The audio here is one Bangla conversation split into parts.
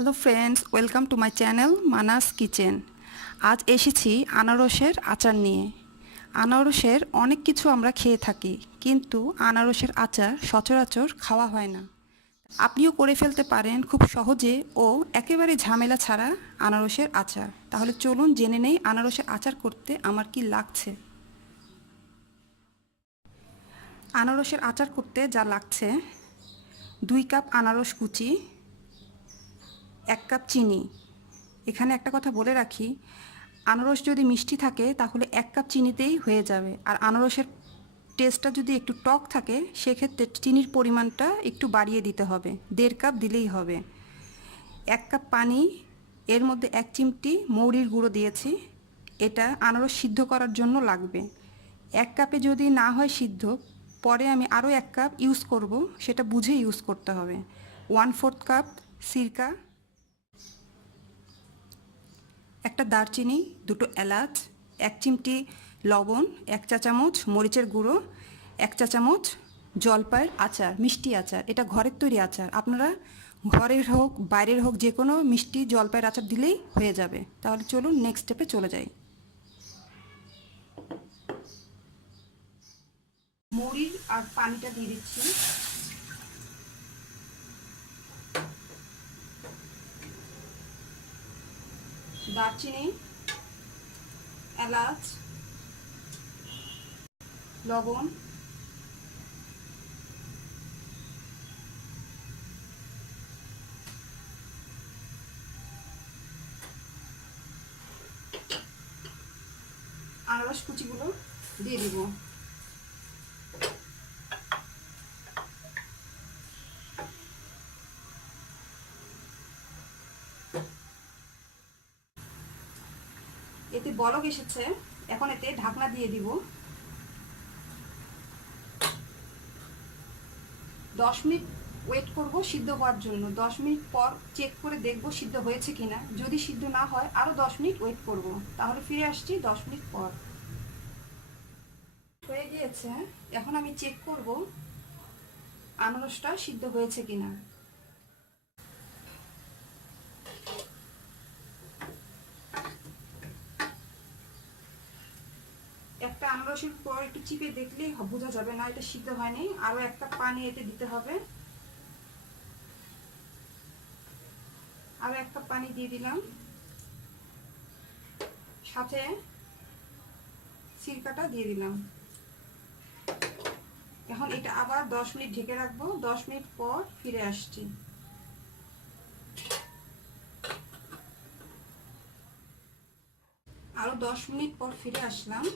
Hello friends, welcome to my channel Manas kitchen. আজ এসেছি আনারসের আচার নিয়ে। আনারসের অনেক কিছু আমরা খেয়ে থাকি, কিন্তু আনারসের আচার সচরাচর খাওয়া হয় না। আপনিও করে ফেলতে পারেন খুব সহজে ও একেবারে ঝামেলা ছাড়া আনারসের আচার। তাহলে চলুন জেনে নেই আনারসের আচার করতে আমার কি লাগছে। আনারসের আচার করতে যা লাগছে: 2 কাপ আনারস কুচি, 1 কাপ চিনি। এখানে একটা কথা বলে রাখি, আনারস যদি মিষ্টি থাকে তাহলে 1 কাপ চিনিতেই হয়ে যাবে, আর আনারসের টেস্টটা যদি একটু টক থাকে সেক্ষেত্রে চিনির পরিমাণটা একটু বাড়িয়ে দিতে হবে, 1.5 কাপ দিলেই হবে। 1 কাপ পানি, এর মধ্যে 1 চিমটি মৌরির গুঁড়ো দিয়েছি, এটা আনারস সিদ্ধ করার জন্য লাগবে। 1 কাপে যদি না হয় সিদ্ধ, পরে আমি আরও 1 কাপ ইউজ করব, সেটা বুঝে ইউজ করতে হবে। 1/4 কাপ সিরকা, একটা দারচিনি, 2টো এলাচ, 1 চিমটি লবণ, 1 চা চামচ মরিচের গুঁড়ো, 1 চা চামচ জলপাইয়ের আচার, মিষ্টি আচার। এটা ঘরের তৈরি আচার, আপনারা ঘরের হোক বাইরের হোক যে কোনো মিষ্টি জলপাইয়ের আচার দিলেই হয়ে যাবে। তাহলে চলুন নেক্সট স্টেপে চলে যাই। মৌরি আর পানিটা দিয়ে দিচ্ছি। দারচিনি, এলাচ, লবণ, আনারস কুচিগুলো দিয়ে দিব। এতে বলক এসেছে, এখন এতে ঢাকনা দিয়ে দিব। 10 মিনিট ওয়েট করব সিদ্ধ হওয়ার জন্য। 10 মিনিট পর চেক করে দেখব সিদ্ধ হয়েছে কিনা। যদি সিদ্ধ না হয় আরও 10 মিনিট ওয়েট করব। তাহলে ফিরে আসছি 10 মিনিট পর। হয়ে গিয়েছে, এখন আমি চেক করব আনারসটা সিদ্ধ হয়েছে কিনা। একটা আনারসের পর একটু চিপে দেখলেই বোঝা যাবে না এটা সিদ্ধ হয়নি। আরও 1 কাপ পানি এতে দিতে হবে। আরও 1 কাপ পানি দিয়ে দিলাম, সাথে সিরকাটা দিয়ে দিলাম। এখন এটা আবার 10 মিনিট ঢেকে রাখবো। 10 মিনিট পর ফিরে আসছি। আরো 10 মিনিট পর ফিরে আসলাম।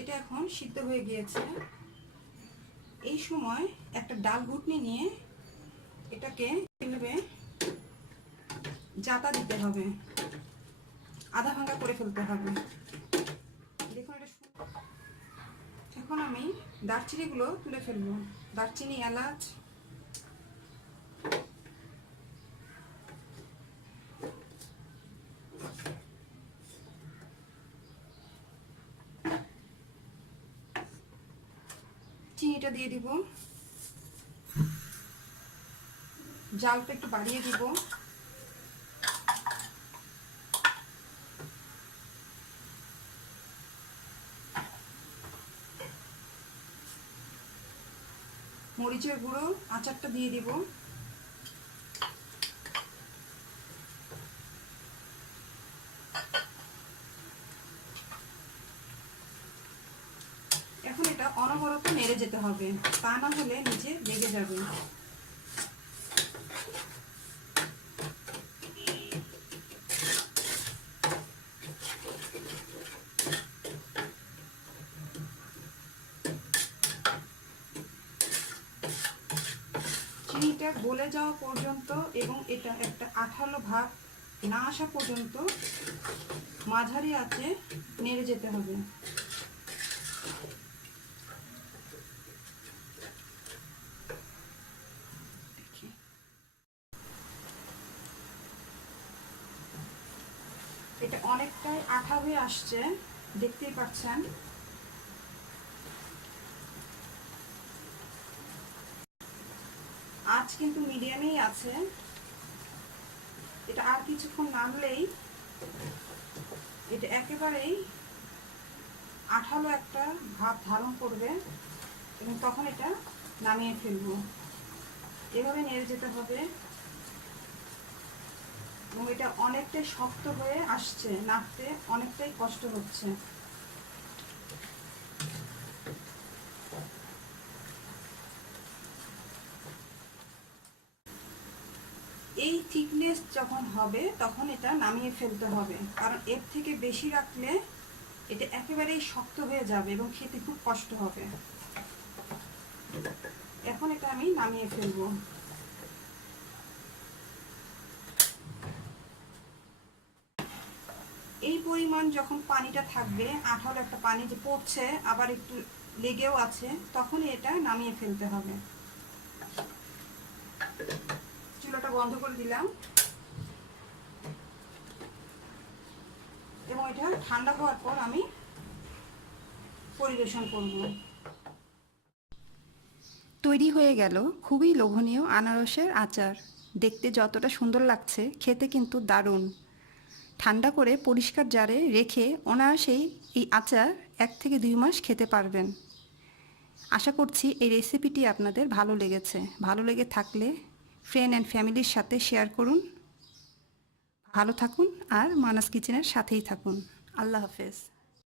এটা এখন সিদ্ধ হয়ে গিয়েছে। এই সময় একটা ডাল ঘুটনি নিয়ে এটাকে এভাবে জাতা দিতে হবে, আধা ভাঙা করে ফেলতে হবে। দেখুন এটা। এখন আমি দারচিনিগুলো তুলে ফেলবো। দারচিনি, এলাচ, চিনিটা দিয়ে দিব, জালটা একটু বাড়িয়ে দিব। মরিচের গুঁড়ো, আচারটা দিয়ে দিব। এখন এটা অনবরত নেড়ে যেতে হবে, তা না হলে নিচে লেগে যাবে। চিনিটা গলে যাওয়া পর্যন্ত এবং এটা একটা আঠালো ভাব না আসা পর্যন্ত মাঝারি আঁচে নেড়ে যেতে হবে। এটা অনেকটাই আঠা হয়ে আসছে, দেখতেই পাচ্ছেন। আঁচ কিন্তু মিডিয়ামেই আছে। এটা আর কিছুক্ষণ নাড়লেই এটা একেবারেই আঠালো একটা ভাব ধারণ করবে এবং তখন এটা নামিয়ে ফেলবো। এভাবে নেড়ে যেতে হবে এবং এটা অনেকটাই শক্ত হয়ে আসছে, নাড়তে অনেকটাই কষ্ট হচ্ছে। এই থিকনেস যখন হবে তখন এটা নামিয়ে ফেলতে হবে, কারণ এর থেকে বেশি রাখলে এটা একেবারেই শক্ত হয়ে যাবে এবং খেতে খুব কষ্ট হবে। এখন এটা আমি নামিয়ে ফেলবো। এই পরিমাণ যখন পানিটা থাকবে, আঠালো একটা পানি যে পড়ছে আবার একটু লেগেও আছে, তখনই এটা নামিয়ে ফেলতে হবে। চুলাটা বন্ধ করে দিলাম এবং এটা ঠান্ডা হওয়ার পর আমি পরিবেশন করব। তৈরি হয়ে গেল খুবই লোভনীয় আনারসের আচার। দেখতে যতটা সুন্দর লাগছে, খেতে কিন্তু দারুণ। ঠান্ডা করে পরিষ্কার জারে রেখে অনায়াসেই এই আচার 1 থেকে 2 মাস খেতে পারবেন। আশা করছি এই রেসিপিটি আপনাদের ভালো লেগেছে। ভালো লেগে থাকলে ফ্রেন্ড অ্যান্ড ফ্যামিলির সাথে শেয়ার করুন। ভালো থাকুন আর মানাস কিচেনের সাথেই থাকুন। আল্লাহ হাফেজ।